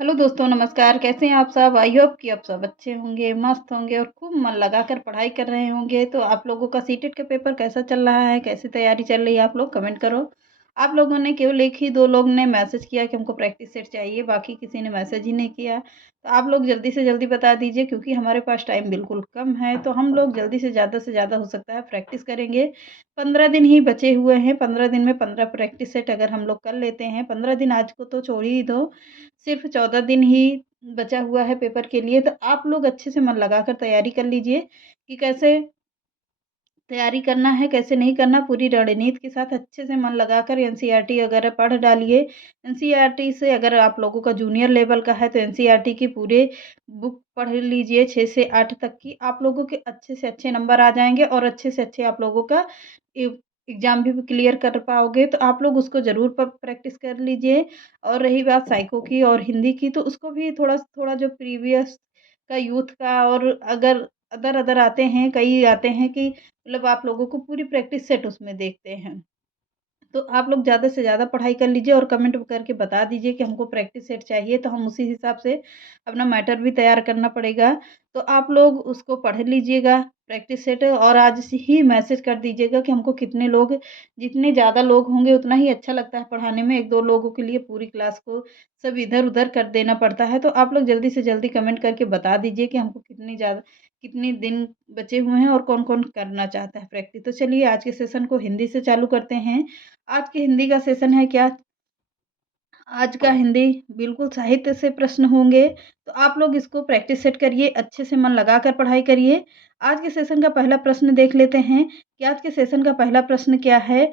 Hello दोस्तों, नमस्कार। कैसे हैं आप सब? आई होप कि आप सब अच्छे होंगे, मस्त होंगे और खूब मन लगाकर पढ़ाई कर रहे होंगे। तो आप लोगों का सीटेट का पेपर कैसा चल रहा है? कैसी तैयारी चल रही है? आप लोग कमेंट करो। आप लोगों ने केवल 1 ही 2 लोग ने मैसेज किया कि हमको प्रैक्टिस सेट चाहिए, बाकी किसी ने मैसेज ही नहीं किया। तो आप लोग जल्दी से जल्दी बता दीजिए क्योंकि हमारे पास टाइम बिल्कुल कम है, तो हम लोग जल्दी से ज़्यादा हो सकता है प्रैक्टिस करेंगे। 15 दिन ही बचे हुए हैं, 15 दिन में 15 प्रैक्टिस सेट अगर हम लोग कर लेते हैं, 15 दिन आज को तो छोड़ ही दो, सिर्फ़ 14 दिन ही बचा हुआ है पेपर के लिए, तो आप लोग अच्छे से मन लगाकर तैयारी कर लीजिए कि कैसे तैयारी करना है, कैसे नहीं करना, पूरी रणनीति के साथ अच्छे से मन लगाकर एनसीईआरटी वगैरह पढ़ डालिए। एनसीईआरटी से अगर आप लोगों का जूनियर लेवल का है, तो एनसीईआरटी की पूरे बुक पढ़ लीजिए 6 से 8 तक की। आप लोगों के अच्छे से अच्छे नंबर आ जाएँगे और अच्छे से अच्छे आप लोगों का ए एग्ज़ाम भी क्लियर कर पाओगे, तो आप लोग उसको ज़रूर प्रैक्टिस कर लीजिए। और रही बात साइको की और हिंदी की, तो उसको भी थोड़ा-थोड़ा जो प्रीवियस का यूथ का और अगर अदर-अदर आते हैं, कई आते हैं कि मतलब आप लोगों को पूरी प्रैक्टिस सेट उसमें देखते हैं। तो आप लोग ज़्यादा से ज़्यादा पढ़ाई कर लीजिए और कमेंट करके बता दीजिए कि हमको प्रैक्टिस सेट चाहिए, तो हम उसी हिसाब से अपना मैटर भी तैयार करना पड़ेगा। तो आप लोग उसको पढ़ लीजिएगा प्रैक्टिस सेट और आज से ही मैसेज कर दीजिएगा कि हमको कितने लोग, जितने ज़्यादा लोग होंगे उतना ही अच्छा लगता है पढ़ाने में। 1-2 लोगों के लिए पूरी क्लास को सब इधर-उधर कर देना पड़ता है। तो आप लोग जल्दी से जल्दी कमेंट करके बता दीजिए कि हमको कितने दिन बचे हुए हैं और कौन-कौन करना चाहता है प्रैक्टिस। तो चलिए आज के सेशन को हिंदी से चालू करते हैं। आज की हिंदी का सेशन है क्या? आज का हिंदी बिल्कुल साहित्य से प्रश्न होंगे, तो आप लोग इसको प्रैक्टिस सेट करिए, अच्छे से मन लगाकर पढ़ाई करिए। आज के सेशन का पहला प्रश्न देख लेते हैं कि आज के सेशन का पहला प्रश्न क्या है?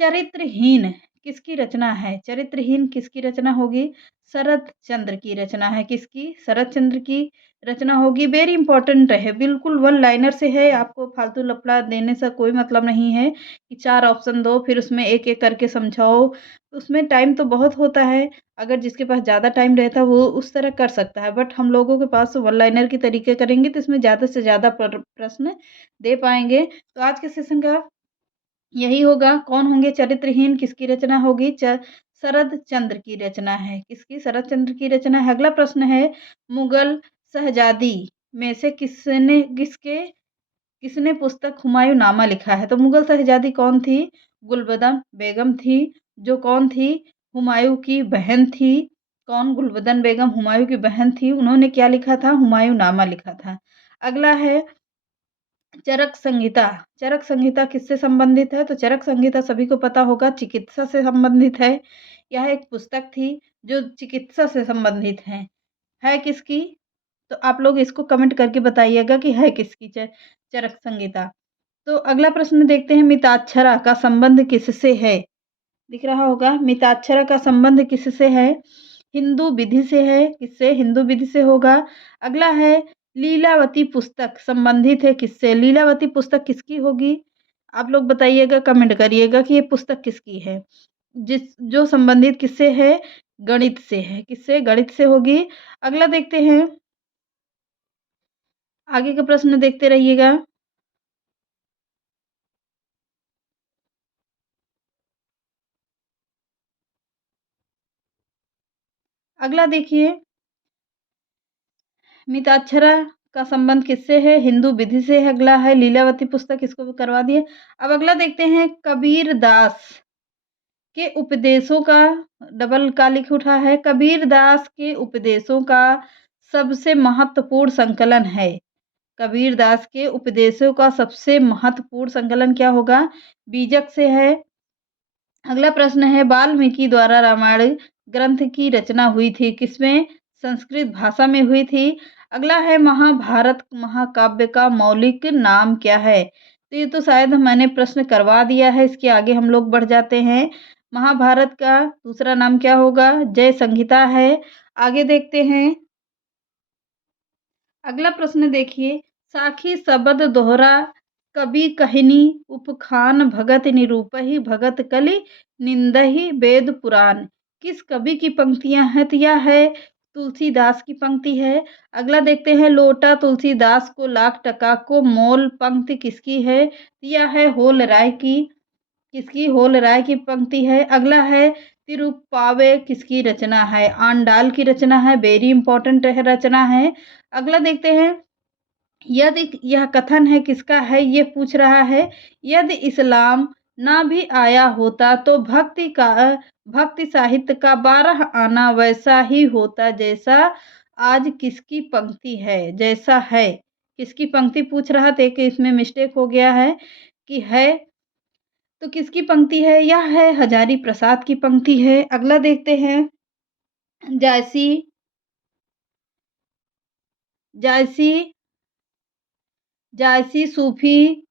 चरित्रहीन किसकी रचना है? चरित्रहीन किसकी रचना होगी? शरद चंद्र की रचना है। किसकी? शरद चंद्र की रचना होगी। वेरी इंपॉर्टेंट है, बिल्कुल वन लाइनर से है, आपको फालतू लफड़ा देने से कोई मतलब नहीं है कि 4 ऑप्शन दो फिर उसमें एक-एक करके समझाओ। उसमें टाइम तो बहुत होता है, अगर जिसके पास ज़्यादा टाइम रहता है वो उस तरह कर सकता है, बट हम लोगों के पास वन लाइनर के तरीके करेंगे तो इसमें ज़्यादा से ज़्यादा प्रश्न दे पाएँगे। तो आज के सेशन का यही होगा, कौन होंगे चरित्रहीन, किसकी रचना होगी? शरद चंद्र की रचना है। किसकी? शरद चंद्र की रचना है। अगला प्रश्न है, मुगल शहजादी में से किसने पुस्तक हुमायूँनामा लिखा है? तो मुगल शहजादी कौन थी? गुलबदन बेगम थी, जो कौन थी? हुमायूँ की बहन थी। कौन? गुलबदन बेगम हुमायूँ की बहन थी। उन्होंने क्या लिखा था? हुमायूँनामा लिखा था। अगला है चरक संहिता। चरक संहिता किससे संबंधित है? तो चरक संहिता सभी को पता होगा चिकित्सा से संबंधित है। यह एक पुस्तक थी जो चिकित्सा से संबंधित है किसकी? तो आप लोग इसको कमेंट करके बताइएगा कि है किसकी चरक संहिता। तो अगला प्रश्न देखते हैं, मिताक्षरा का संबंध किससे है? दिख रहा होगा, मिताक्षरा का संबंध किससे है? हिंदू विधि से है। किससे? हिंदू विधि से होगा। अगला है, लीलावती पुस्तक संबंधित है किससे? लीलावती पुस्तक किसकी होगी? आप लोग बताइएगा, कमेंट करिएगा कि ये पुस्तक किसकी है? जो संबंधित किससे है? गणित से है। किससे? गणित से होगी। अगला देखते हैं, आगे का प्रश्न देखते रहिएगा। अगला देखिए, मिताक्षरा का संबंध किससे है? हिंदू विधि से है। अगला है लीलावती पुस्तक, इसको भी करवा दिए। अब अगला देखते हैं, कबीर दास के उपदेशों का डबल का लिख उठा है। कबीर दास के उपदेशों का सबसे महत्वपूर्ण संकलन है। कबीर दास के उपदेशों का सबसे महत्वपूर्ण संकलन क्या होगा? बीजक से है। अगला प्रश्न है, वाल्मीकि द्वारा रामायण ग्रंथ की रचना हुई थी किसमें? संस्कृत भाषा में हुई थी। अगला है, महाभारत महाकाव्य का मौलिक नाम क्या है? तो ये तो शायद मैंने प्रश्न करवा दिया है, इसके आगे हम लोग बढ़ जाते हैं। महाभारत का दूसरा नाम क्या होगा? जय संहिता है। आगे देखते हैं, अगला प्रश्न देखिए, साखी शब्द दोहरा कवि कहनी उपखान भगत निरूपही भगत कलि निंदहि वेद पुराण किस कवि की पंक्तियां हैं? तो यह है तुलसीदास की पंक्ति है। अगला देखते हैं, लोटा तुलसीदास को लाख टका को मोल पंक्ति किसकी है? तो यह है होल राय की। किसकी? होल राय की पंक्ति है। अगला है, तिरुप्पावे किसकी रचना है? आंडाल की रचना है, वेरी इंपॉर्टेंट है रचना है। अगला देखते हैं, यदि यह कथन है किसका है ये पूछ रहा है। यदि इस्लाम ना भी आया होता तो भक्ति साहित्य का 12 आना वैसा ही होता जैसा आज किसकी पंक्ति है? जैसा है किसकी पंक्ति पूछ रहा था कि इसमें मिस्टेक हो गया है कि है, तो किसकी पंक्ति है? यह है हजारी प्रसाद की पंक्ति है। अगला देखते हैं, जायसी जायसी जायसी सूफी,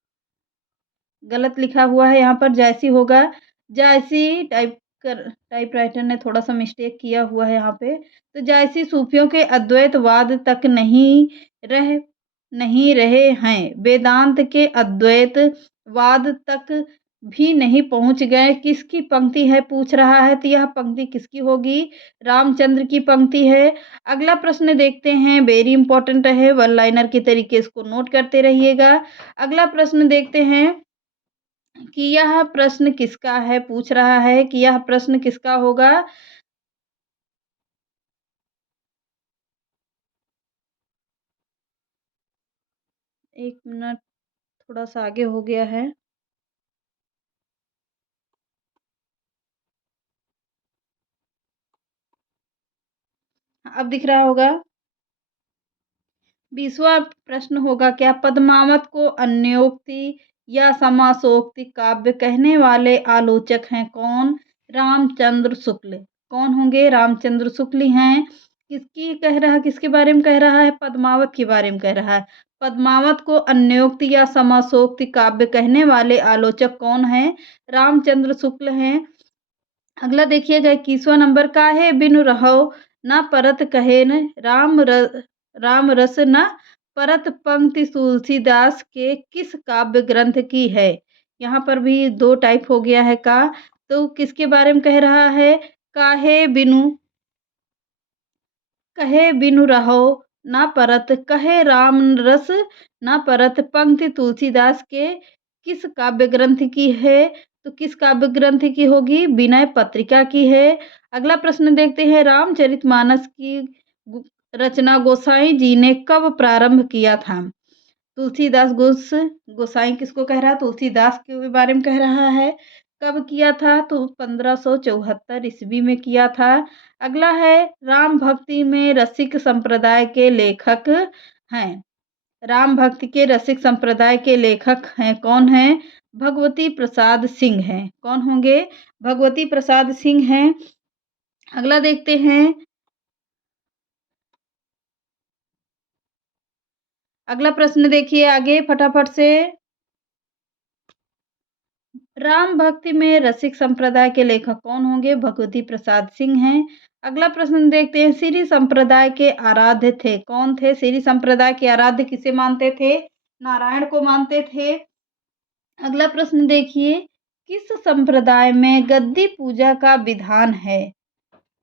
गलत लिखा हुआ है यहाँ पर, जायसी होगा जायसी, टाइपराइटर ने थोड़ा सा मिस्टेक किया हुआ है यहाँ पे। तो जायसी सूफियों के अद्वैतवाद तक रह नहीं रहे हैं, वेदांत के अद्वैतवाद तक भी नहीं पहुंच गए। किसकी पंक्ति है पूछ रहा है, तो यह पंक्ति किसकी होगी? रामचंद्र की पंक्ति है। अगला प्रश्न देखते हैं, वेरी इंपॉर्टेंट है, वन लाइनर के तरीके इसको नोट करते रहिएगा। अगला प्रश्न देखते हैं कि यह प्रश्न किसका है, पूछ रहा है कि यह प्रश्न किसका होगा? एक मिनट, थोड़ा सा आगे हो गया है। अब दिख रहा होगा। 20वां प्रश्न होगा क्या? पद्मावत को अन्योक्ति या समासोक्ति काव्य कहने वाले आलोचक हैं कौन? रामचंद्र शुक्ल। कौन होंगे? रामचंद्र शुक्ल हैं। किसके बारे में कह रहा है? पद्मावत के बारे में कह रहा है। पद्मावत को अन्योक्ति या समासोक्ति काव्य कहने वाले आलोचक कौन हैं? रामचंद्र शुक्ल हैं। अगला देखिएगा 21वां नंबर का है, बिनु रहो ना परत कहे न राम रस न परत, पंक्ति तुलसीदास के किस काव्य ग्रंथ की है? यहाँ पर भी दो टाइप हो गया है का, तो किसके बारे में कह रहा है? कहे बिनु रहो ना परत, कहे राम रस ना परत, पंक्ति तुलसीदास के किस काव्य ग्रंथ की है? तो किस काव्य ग्रंथ की होगी? विनय पत्रिका की है। अगला प्रश्न देखते हैं, रामचरितमानस की रचना गोसाई जी ने कब प्रारंभ किया था? तुलसीदास गोसाई किसको कह रहा है? तुलसीदास के बारे में कह रहा है। कब किया था? तो 1574 ईस्वी में किया था। अगला है, राम भक्ति में रसिक संप्रदाय के लेखक हैं। राम भक्ति के रसिक संप्रदाय के लेखक हैं कौन हैं? भगवती प्रसाद सिंह हैं। कौन होंगे? भगवती प्रसाद सिंह हैं। अगला देखते हैं, अगला प्रश्न देखिए आगे फटाफट से। राम भक्ति में रसिक संप्रदाय के लेखक कौन होंगे? भगवती प्रसाद सिंह हैं। अगला प्रश्न देखते हैं, श्री संप्रदाय के आराध्य थे कौन थे? श्री संप्रदाय के आराध्य किसे मानते थे? नारायण को मानते थे। अगला प्रश्न देखिए, किस संप्रदाय में गद्दी पूजा का विधान है?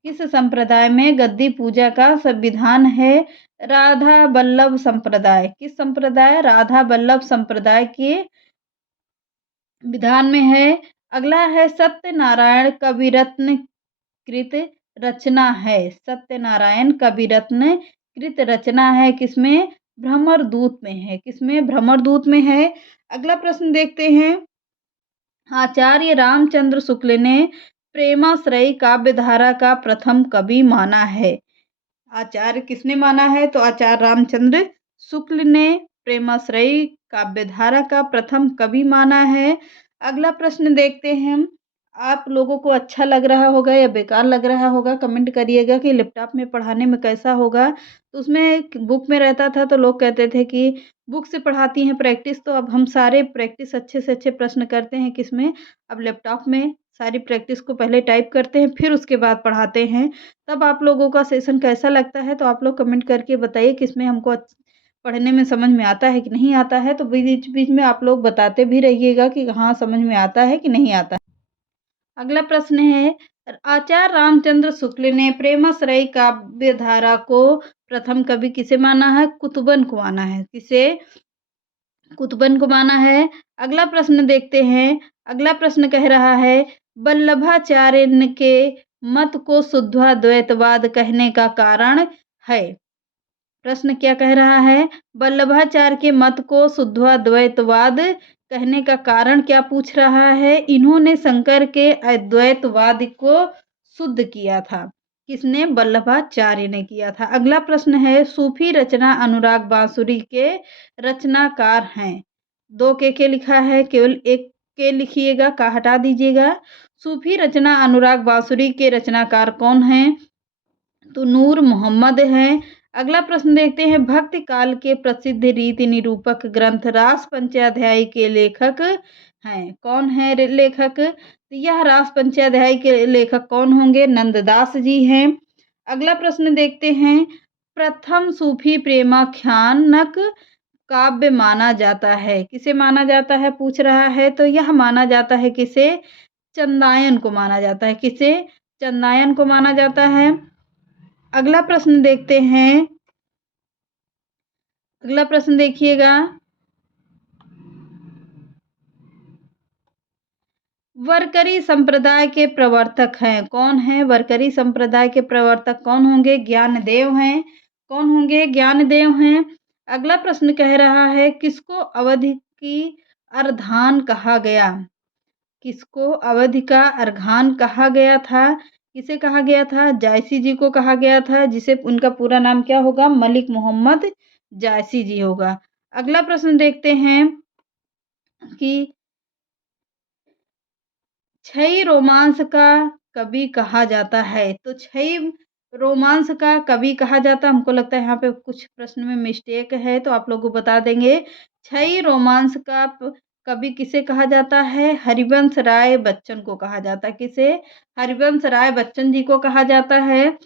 किस संप्रदाय में गद्दी पूजा का संविधान है? राधा बल्लभ संप्रदाय। किस संप्रदाय? राधा बल्लभ संप्रदाय के विधान में है। अगला है, सत्यनारायण कविरत्न कृत रचना है। सत्यनारायण कविरत्न कृत रचना है किसमें? भ्रमरदूत में है। किसमें? भ्रमरदूत में है। अगला प्रश्न देखते हैं, आचार्य रामचंद्र शुक्ल ने प्रेमाश्रयी काव्यधारा का प्रथम कवि माना है। आचार्य किसने माना है? तो आचार्य रामचंद्र शुक्ल ने प्रेमाश्रयी काव्यधारा का प्रथम कवि माना है। अगला प्रश्न देखते हैं, आप लोगों को अच्छा लग रहा होगा या बेकार लग रहा होगा, कमेंट करिएगा कि लैपटॉप में पढ़ाने में कैसा होगा। तो उसमें बुक में रहता था तो लोग कहते थे कि बुक से पढ़ाती हैं प्रैक्टिस, तो अब हम सारे प्रैक्टिस अच्छे से अच्छे प्रश्न करते हैं किसमें? अब लैपटॉप में सारी प्रैक्टिस को पहले टाइप करते हैं, फिर उसके बाद पढ़ाते हैं। तब आप लोगों का सेशन कैसा लगता है तो आप लोग कमेंट करके बताइए कि इसमें हमको पढ़ने में समझ में आता है कि नहीं आता है। तो बीच बीच में आप लोग बताते भी रहिएगा कि हाँ समझ में आता है कि नहीं आता है। अगला प्रश्न है, आचार्य रामचंद्र शुक्ल ने प्रेमाश्रयी काव्यधारा को प्रथम कवि किसे माना है? कुतुबन को माना है। किसे? कुतुबन को माना है। अगला प्रश्न देखते हैं, अगला प्रश्न कह रहा है, वल्लभाचार्य के मत को शुद्धाद्वैतवाद कहने का कारण है। प्रश्न क्या कह रहा है? वल्लभाचार्य के मत को शुद्धाद्वैतवाद कहने का कारण क्या पूछ रहा है? इन्होंने शंकर के अद्वैतवाद को शुद्ध किया था। किसने? वल्लभाचार्य ने किया था। अगला प्रश्न है, सूफी रचना अनुराग बांसुरी के रचनाकार हैं। 2 के लिखा है, केवल 1 के लिखिएगा, का हटा दीजिएगा। सूफी रचना अनुराग बांसुरी के रचनाकार कौन हैं? तो नूर मोहम्मद हैं। अगला प्रश्न देखते हैं, भक्ति काल के प्रसिद्ध रीति निरूपक ग्रंथ रास पंचाध्यायी के लेखक हैं। कौन है लेखक? तो यह रास पंचाध्यायी के लेखक कौन होंगे? नंददास जी हैं। अगला प्रश्न देखते हैं, प्रथम सूफी प्रेमाख्यानक काव्य माना जाता है। किसे माना जाता है पूछ रहा है, तो यह माना जाता है किसे? चंदायन को माना जाता है। किसे? चंदायन को माना जाता है। अगला प्रश्न देखते हैं, अगला प्रश्न देखिएगा, वरकरी संप्रदाय के प्रवर्तक हैं। कौन है? वरकरी संप्रदाय के प्रवर्तक कौन होंगे? ज्ञानदेव हैं। कौन होंगे? ज्ञानदेव हैं। अगला प्रश्न कह रहा है, किसको अवधि की अर्धान कहा गया? किसको अवधि का अर्धान कहा गया था? किसे कहा गया था? जायसी जी को कहा गया था, जिसे उनका पूरा नाम क्या होगा? मलिक मोहम्मद जायसी जी होगा। अगला प्रश्न देखते हैं कि क्षयी रोमांस का कवि कहा जाता है। तो क्षयी रोमांस का कवि कहा जाता है। हमको लगता है यहाँ पे कुछ प्रश्न में मिस्टेक है, तो आप लोगों को बता देंगे। क्षयी रोमांस का कवि किसे कहा जाता है? हरिवंश राय बच्चन को कहा जाता है। किसे? हरिवंश राय बच्चन जी को कहा जाता है।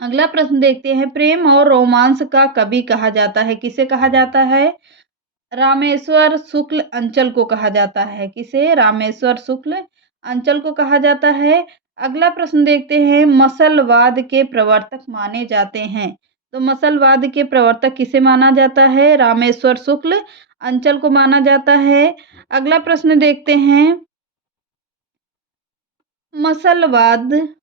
अगला प्रश्न देखते हैं, प्रेम और रोमांस का कवि कहा जाता है। किसे कहा जाता है? रामेश्वर शुक्ल अंचल को कहा जाता है। किसे? रामेश्वर शुक्ल अंचल को कहा जाता है। अगला प्रश्न देखते हैं, मसलवाद के प्रवर्तक माने जाते हैं। तो मसलवाद के प्रवर्तक किसे माना जाता है? रामेश्वर शुक्ल अंचल को माना जाता है। अगला प्रश्न देखते हैं, मसलवाद,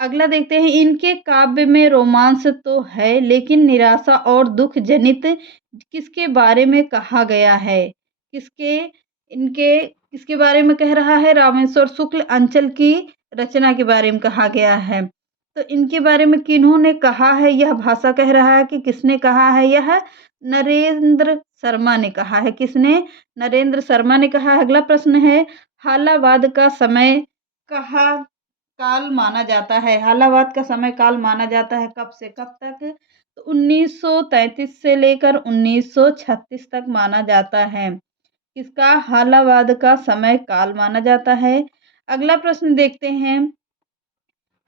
अगला देखते हैं, इनके काव्य में रोमांस तो है, लेकिन निराशा और दुख जनित किसके बारे में कहा गया है? किसके बारे में कह रहा है? रामेश्वर शुक्ल अंचल की रचना के बारे में कहा गया है। तो इनके बारे में किन्होंने कहा है? यह भाषा कह रहा है कि किसने कहा है? यह नरेंद्र शर्मा ने कहा है। किसने? नरेंद्र शर्मा ने कहा है। अगला प्रश्न है, हालावाद का समय कहा काल माना जाता है। हालावाद का समय काल माना जाता है कब से कब तक? तो 1933 से लेकर 1936 तक माना जाता है। किसका? हालावाद का समय काल माना जाता है। अगला प्रश्न देखते हैं,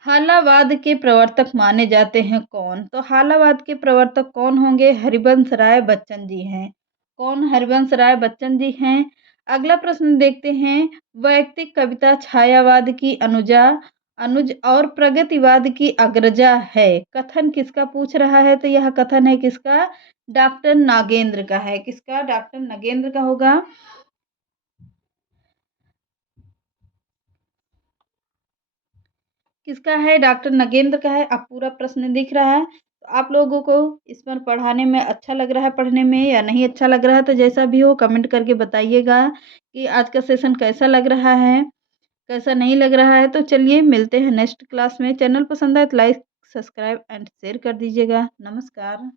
हालावाद के प्रवर्तक माने जाते हैं कौन? तो हालावाद के प्रवर्तक कौन होंगे? हरिवंश राय बच्चन जी हैं। कौन? हरिवंश राय बच्चन जी हैं। अगला प्रश्न देखते हैं, वैयक्तिक कविता छायावाद की अनुज और प्रगतिवाद की अग्रजा है। कथन किसका पूछ रहा है? तो यह कथन है किसका? डॉक्टर नागेंद्र का है। किसका? डॉक्टर नागेंद्र का होगा। किसका है? डॉक्टर नगेंद्र का है। अब पूरा प्रश्न दिख रहा है, तो आप लोगों को इस पर पढ़ाने में अच्छा लग रहा है पढ़ने में या नहीं अच्छा लग रहा है? तो जैसा भी हो कमेंट करके बताइएगा कि आज का सेशन कैसा लग रहा है, कैसा नहीं लग रहा है। तो चलिए मिलते हैं नेक्स्ट क्लास में। चैनल पसंद आए तो लाइक, सब्सक्राइब एंड शेयर कर दीजिएगा। नमस्कार।